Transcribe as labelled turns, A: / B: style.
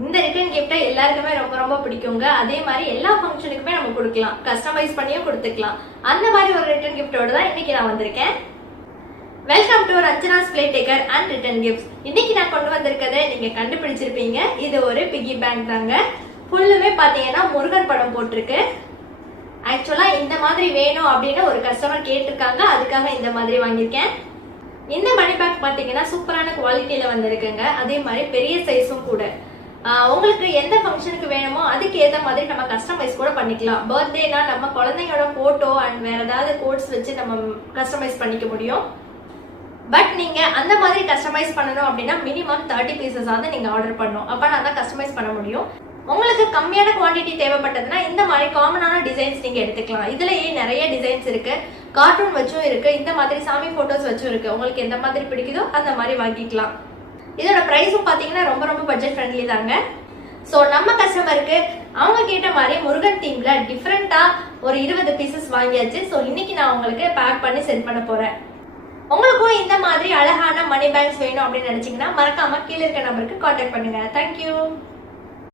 A: இந்த ரிட்டர்ன் கிஃப்ட்டை எல்லாருக்குமே ரொம்ப ரொம்ப பிடிக்குங்க. அதே மாதிரி எல்லா ஃபங்க்ஷனுக்குமே நம்ம கொடுக்கலாம். கஸ்டமைஸ் பண்ணியும் கொடுத்துக்கலாம். அந்த மாதிரி ஒரு ரிட்டர்ன் கிஃப்ட்டோட தான் இன்னைக்கு நான் வந்திருக்கேன். Welcome to Ranjana's play taker and return gift இன்னைக்கு நான் கொண்டு வந்திருக்கதை நீங்க கண்டுபிடிச்சிருப்பீங்க. இது ஒரு பிகி பேங்க் தாங்க. ஃபுல்லுமே பாத்தீங்கன்னா முருகன் படம் போட்டிருக்கு. ஆக்சுவலா இந்த மாதிரி வேணும் அப்படின்னு ஒரு கஸ்டமர் கேட்டிருக்காங்க. அதுக்காக இந்த மாதிரி வாங்கியிருக்கேன். இந்த மணி பேக் பாத்தீங்கன்னா சூப்பரான குவாலிட்டியில வந்திருக்குங்க. அதே மாதிரி பெரிய சைஸும் கூட. உங்களுக்கு எந்த ஃபங்க்ஷனுக்கு வேணுமோ அதுக்கு ஏத்த மாதிரி நம்ம கஸ்டமைஸ் கூட பண்ணிக்கலாம். பர்த்டேனா நம்ம குழந்தையோட போட்டோ அண்ட் வேற ஏதாவது கோட்ஸ் வச்சு நம்ம கஸ்டமைஸ் பண்ணிக்க முடியும். பட் நீங்க அந்த மாதிரி கஸ்டமைஸ் பண்ணணும் அப்படின்னா மினிமம் தேர்ட்டி பீசஸ் ஆவது நீங்க ஆர்டர் பண்ணணும். அப்ப நான் தான் கஸ்டமைஸ் பண்ண முடியும். உங்களுக்கு கம்மியான குவாண்டிட்டி தேவைப்பட்டதுன்னா இந்த மாதிரி காமனான டிசைன்ஸ் நீங்க எடுத்துக்கலாம். இதுலயே நிறைய டிசைன்ஸ் இருக்கு. கார்ட்டூன் வச்சும் இருக்கு. இந்த மாதிரி சாமி போட்டோஸ் வச்சும் இருக்கு. உங்களுக்கு எந்த மாதிரி பிடிக்குதோ அந்த மாதிரி வாங்கிக்கலாம். இதோட ப்ரைஸும் பார்த்தீங்கன்னா ரொம்ப ரொம்ப பட்ஜெட் ஃப்ரெண்ட்லி தாங்க. ஸோ நம்ம கஸ்டமருக்கு அவங்க கேட்ட மாதிரி முருகன் தீம்ல டிஃப்ரெண்டா ஒரு இருபது பீசஸ் வாங்கியாச்சு. ஸோ இன்னைக்கு நான் உங்களுக்கு பேக் பண்ணி சென்ட் பண்ண போறேன். உங்களுக்கும் இந்த மாதிரி அழகான மணி பேக்ஸ் வேணும் அப்படின்னு நினைச்சீங்கன்னா மறக்காம கீழே இருக்க நம்பருக்கு காண்டாக்ட் பண்ணுங்க. தேங்க்யூ